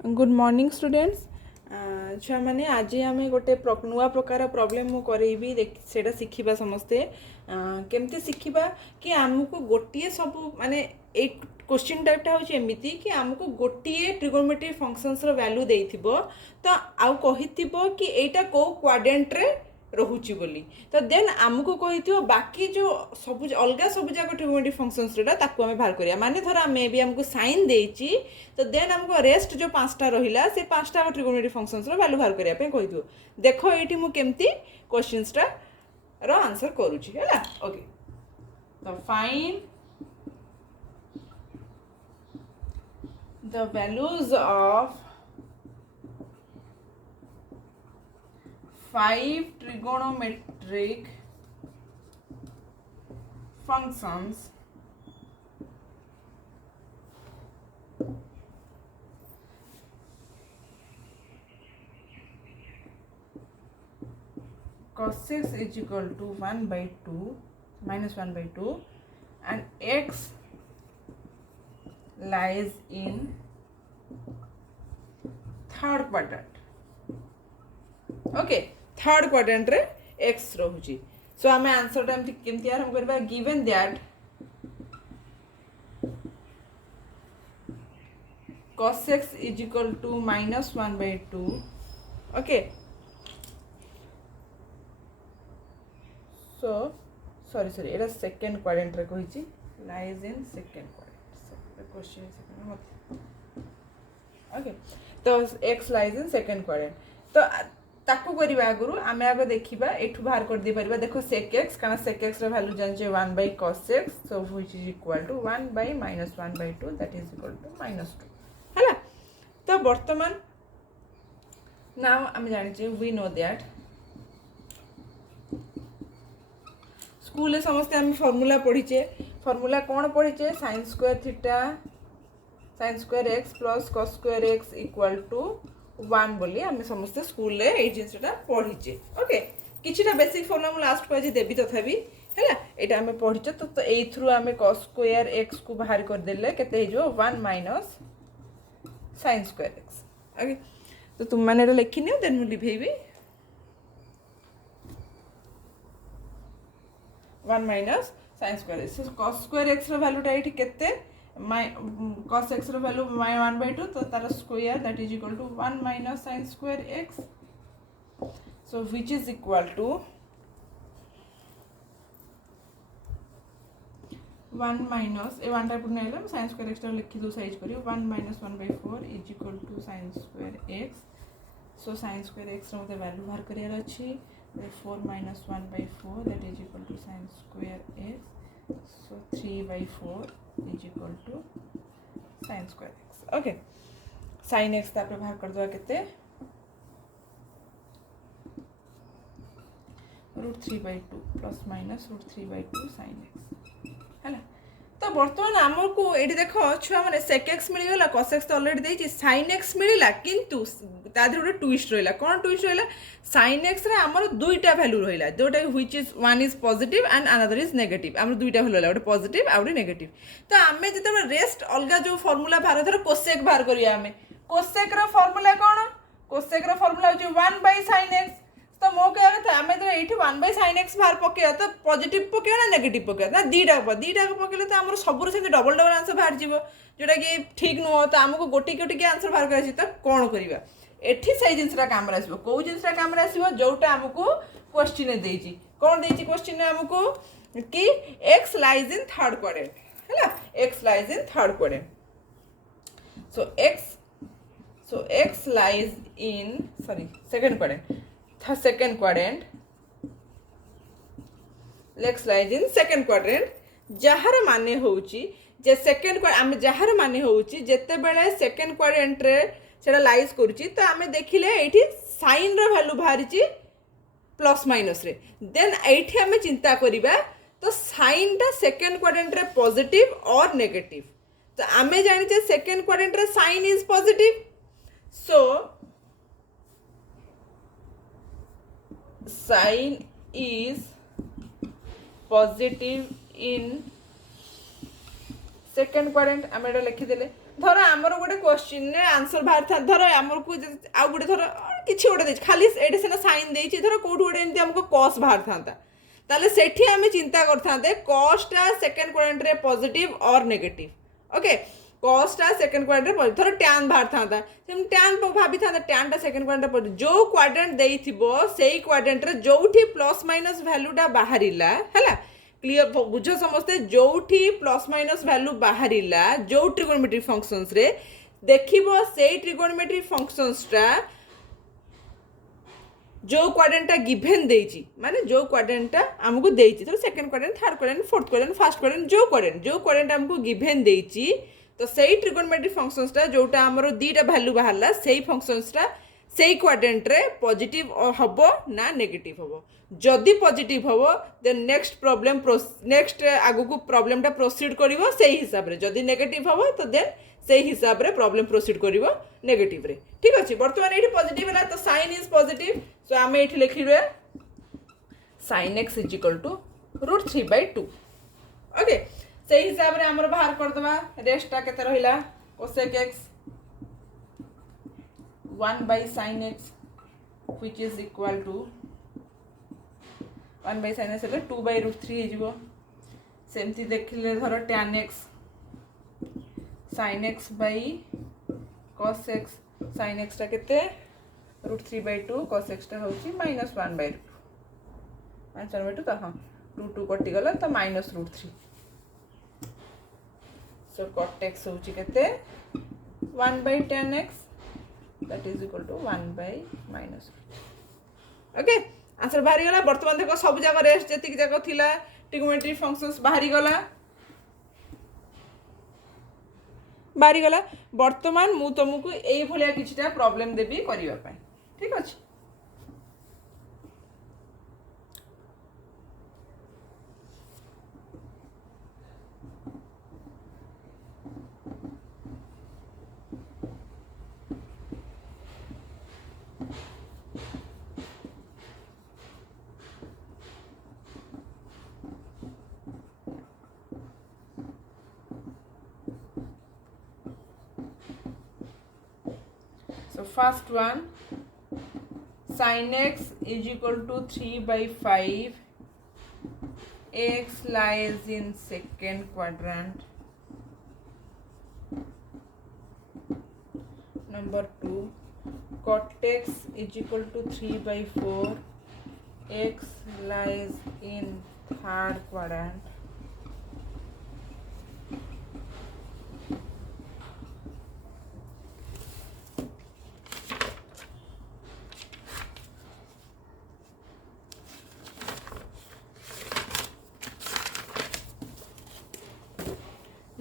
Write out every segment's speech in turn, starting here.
Good morning students छुआ मैंने आज आम गोटे नुआ प्रकार प्रॉब्लम मु करेबी सेटा शिखिबा समस्ते केमती शिखिबा कि आमको गोटे सब माने एक क्वेश्चन टाइपटा होची एमिति कि आमको गोटे ट्रिगोनोमेट्रिक फंक्शंस रो वैल्यू देइथिबो तो आउ कहिथिबो कि एटा को क्वाड्रेंट रे रहुची बोली तो देन आमको कही बाकी जो सब अलग सब जाक ट्रिगोनोमेट्रिक फंक्शंस रे ताकू आम बाहर करिया माने धर मे भी आमको साइन देइची तो देन आमको रेस्ट जो पांचटा रहिला से पांचटा ट्रिगोनोमेट्रिक फंक्शंस रो वैल्यू बाहर करिया पे कहिथु देखो एठी मु केमती क्वेश्चंस टा रो आंसर करूची हैला ओके तो find the values of 5 trigonometric functions cos x is equal to 1 by 2 minus 1 by 2 and x lies in third quadrant okay third quadrant रे x रहुची सो आमे आंसर टाइम केमती आरंभ करबा given that cos x is equal to minus 1 by 2 okay so sorry Etah second quadrant रे कहिची lies in second quadrant question okay तो x lies in second quadrant तो ताकू करबा आगुरु आमे आगे देखिबा एठु बाहर कर दे परबा देखो sec x काना sec x रे value जानचे 1 by cos x so which is equal to 1 by minus 1 by 2 that is equal to minus 2 हैला तो वर्तमान नाउ आमे जानचे we know that स्कूल समस्त आम फॉर्मूला पढ़ीचे फॉर्मूला कौन पढ़ीचे sin square theta sin square x plus cos square x equal to 1 बोली आम समस्त स्कूल रे ए जिनसटा पढ़ीचे ओके किछिटा बेसिक फॉर्मूला मु लास्ट को आज देबी तथाबी हैला एटा आम पढ़ीचे तो ए थ्रू आम cos स्क्वायर x को बाहर कर देले केते हे जो 1 minus sin square x okay तो तुम माने एटा लिखि नियो देन मु लिखेबी 1 minus sin square x cos square x रो वैल्यू टाइट केते cos x रो वैल्यू 1 by 2 तो तार square that is equal to 1 minus sin square x so which is equal to 1 minus a 1 type नेला sin स्क्वायर x लिखि दो size करियो 1 minus 1 by 4 is equal to sin square x so sin square x रो मते value बाहर करियार अछि 4 minus 1 by 4 that is equal to sin square x so 3 by 4 is equal to sin square x okay sin x तापर बाहर कर दवा केते √3 by 2 plus minus √3 by 2 sin x हैला तो बर्तमान आमको एठी देखो छुआ माने sec x मिल गेला cos x तो ऑलरेडी देछि sin x मिलिला किंतु तादर गोटे ट्विस्ट रहिला कोन ट्विस्ट रहिला sin x रे हमर दुईटा वैल्यू रहिला जोटा which is one is positive and another is negative हमर दुईटा वैल्यू रहिला गोटे पॉजिटिव आ गोटे नेगेटिव तो आमे जते रेस्ट अलगा जो फार्मूला बाहर धर cosec बाहर करिया आमे cosec रो फार्मूला कोन cosec रो फार्मूला होची 1 by sin x तो मो कह रहा था आमे तो एठी 1 by sin x बाहर पके तो पॉजिटिव पके ना नेगेटिव पके ना दीटा पकेले तो हमर सबुर से डबल डबल आंसर बाहर जीवो जोटा कि ठीक नुह तो हमको गोटी गोटी के आंसर बाहर कराछि तो कोन करिवा एठी सही जिनसरा काम रे आसीबो को जिनसरा काम रे आसीबो जोटा हमको क्वेश्चन देछि कोन देछि क्वेश्चन हमको कि x lies in third quadrant हैला x lies in third quadrant so x lies in second quadrant second quadrant x lies in second quadrant जहार माने होउची जे सेकंड आम जहार माने होउची जेते बेले सेकंड क्वाड्रेंट रे सेटा लाइज करूची तो आमे देखिले एठी साइन रो वैल्यू बाहरीची प्लस माइनस रे देन एठी आमे चिंता करिबा तो साइन ता सेकंड क्वाड्रेंट रे पॉजिटिव और नेगेटिव तो आमे जानिचे सेकंड क्वाड्रेंट रे sine is positive so sin is positive in second quadrant आम एटा लिखिदेले ଧର ଆମର ଗୋଟେ କ୍ୱେଶ୍ଚିନ୍ରେ ଆନ୍ସର ବାହାରିଥା ଧର ଆମକୁ ଆଉ ଗୋଟେ ଧର କିଛି ଗୋଟେ ଦେଇଛି ଖାଲି ଏଇଠି ସିନା ସାଇନ୍ ଦେଇଛି ଧର କେଉଁଠି ଗୋଟେ ଏମିତି ଆମକୁ କସ୍ ବାହାରିଥାନ୍ତା ତାହେଲେ ସେଠି ଆମେ ଚିନ୍ତା କରିଥାନ୍ତେ କସ୍ଟା ସେକେଣ୍ଡ କ୍ୱାଡ୍ରାଣ୍ଟରେ ପଜିଟିଭ୍ ଅର୍ ନେଗେଟିଭ୍ ଓକେ କସ୍ଟା ସେକେଣ୍ଡ କ୍ୱାଡ୍ରାଣ୍ଟରେ ଧର ଟ୍ୟାନ୍ ବାହାରିଥାନ୍ତା ସେମିତି ଟ୍ୟାନ୍ ଭାବିଥାନ୍ତା ଟ୍ୟାନ୍ଟା ସେକେଣ୍ଡ କ୍ୱାଡ୍ରାଣ୍ଟରେ ଯେଉଁ କ୍ୱାଡ୍ରାଣ୍ଟ ଦେଇଥିବ ସେଇ କ୍ୱାଡ୍ରାଣ୍ଟରେ ଯେଉଁଠି ପ୍ଲସ୍ ମାଇନସ୍ ଭ୍ୟାଲୁଟା ବାହାରିଲା ହେଲା क्लीयर बुझ समस्ते जोठी प्लस माइनस वैल्यू बाहरिला जो ट्रिगोनोमेट्रिक फंक्शंस रे देखिबो सेई ट्रिगोनोमेट्रिक फंक्शंसटा जो क्वाड्रेंटटा गिवन देइची माने जो क्वाड्रेंटटा हमको देइची तो second quadrant third quadrant fourth quadrant first quadrant जो क्वाड्रेंट हमको गिवन देइची तो सेई ट्रिगोनोमेट्रिक फंक्शंसटा जोटा हमरो दीटा वैल्यू बाहरला सेई फंक्शंसटा सेई क्वाड्रेंट रे पॉजिटिव हबो ना नेगेटिव हबो जदि पॉजिटिव हबो देन नेक्स्ट प्रॉब्लम नेक्स्ट आगु को प्रॉब्लमटा प्रोसीड करिवो सेई हिसाब रे जदि नेगेटिव हबो तो देन सेई हिसाब रे प्रॉब्लम प्रोसीड करिवो नेगेटिव रे ठीक अछि वर्तमान एठी पॉजिटिव हला तो साइन इज पॉजिटिव सो आमे एठी लिखिबे sin x √3/2 ओके सेई हिसाब रे हमर बाहर कर दबा रेस्टटा केते रहिला cosec x 1/sin x which is equal to 1/sin x है 2/√3 हो सेमती देखिले धर tan x sin x by cos x sin x टा केते √3/2 cos x टा होची -1/2 -1/2 तो हां 2 कटि गला तो -√3 सो cot x होची केते 1/tan x that is equal to 1/-. Okay answer बाहरी गला वर्तमान देखो सब जगह रेस्ट जति जगह थिला ट्रिगोनोमेट्रिक फंक्शंस बाहरी गला वर्तमान मु तुमको एई भलिया किछटा प्रॉब्लम देबी करिवा पय ठीक अछि So first one sin x is equal to 3/5 x lies in second quadrant. Number 2 cot x is equal to 3/4 x lies in third quadrant.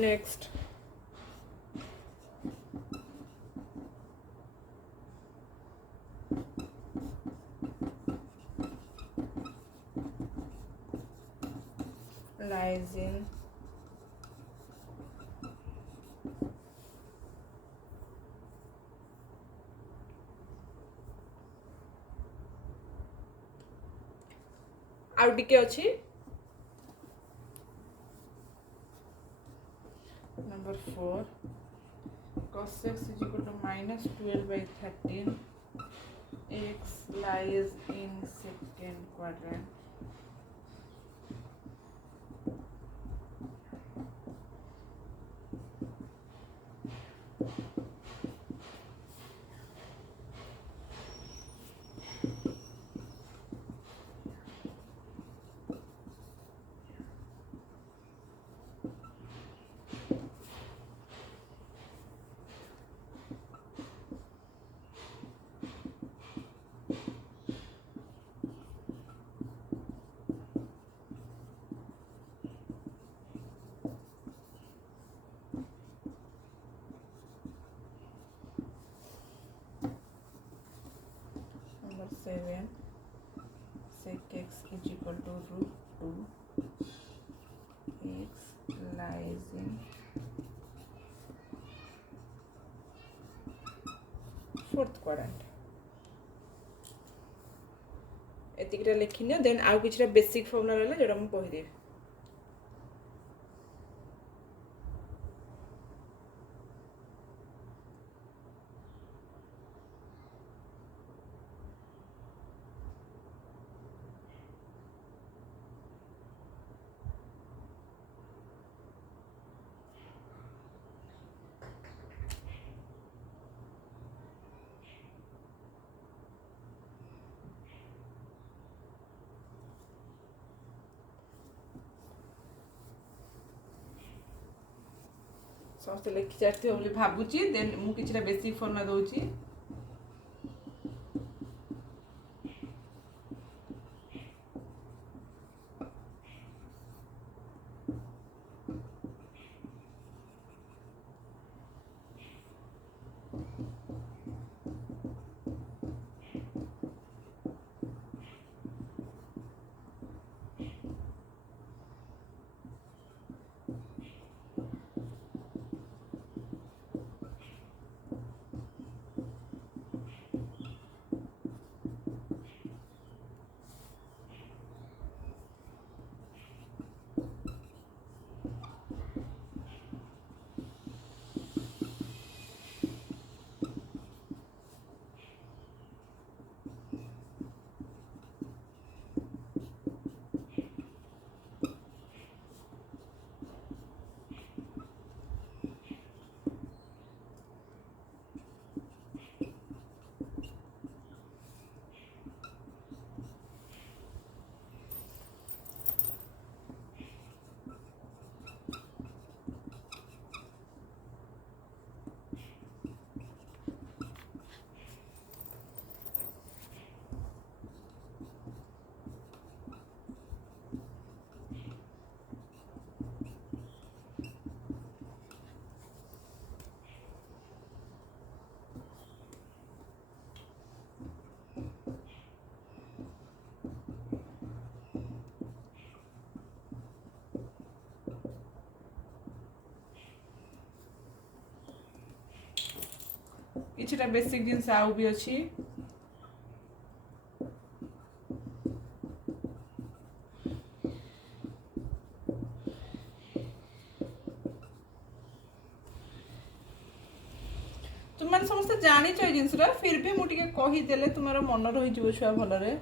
Next lies in आउ टिके अछि number 4 cos x is equal to -12/13 x lies in second quadrant. Number 7 sec x is equal to √2 x lies in fourth quadrant. एतिकटा लिखिनियो then आउ किछटा basic formula रहला जेटा हम कहि देबी. ସମସ୍ତେ ଲେଖି ସାରିଥିବ ବୋଲି ଭାବୁଛି। ଦେନ୍ ମୁଁ କିଛିଟା ବେସିକ୍ ଫର୍ମୁଲା ଦେଉଛି। किछिटा बेसिक जिनस आउ भी अच्छी। तुम मैंने समस्त जानिच ए जिनसरा फिर भी मुझे कहीदेले तुम्हारा मन रही छुआ भलरे।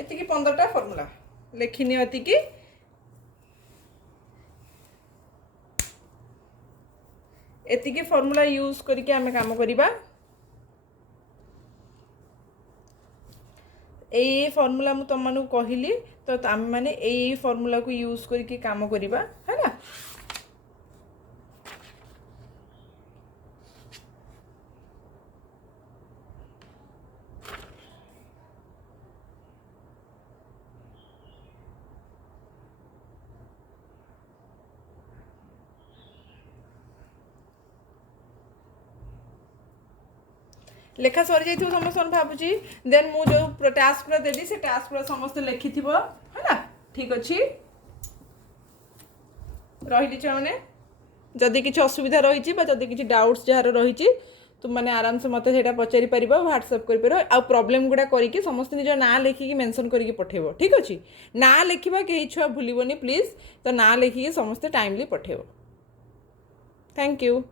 एतिकी 15टा फॉर्मूला लेखिनी एतिकी। एतिकी फॉर्मूला यूज करके आमे काम करिबा। ए फॉर्मूला मु तुम मानु कहली तो आमे माने ए फॉर्मूला को यूज करके काम करिबा है ना। लेखा सरी जाइथिबो समस्त भाबुची। देन मु जो टास्क पूरा देदी से टास्क पूरा समस्त लिखिथिबो है ना। ठीक अछि रहिली छ माने जदी किछ असुविधा रही छी बा जदी किछ डाउट्स जहार रही छी तुम माने आराम से मते सेटा पचारि परिबो व्हाट्सएप करि परिबो। आ प्रॉब्लम गुडा करी कि समस्त निज ना लिखि कि मेंशन करी कि पठेबो। ठीक अछि ना लिखिबा के छुआ भूलिबोनी प्लीज। तो ना लिखि कि समस्त टाइमली पठेबो। Thank you.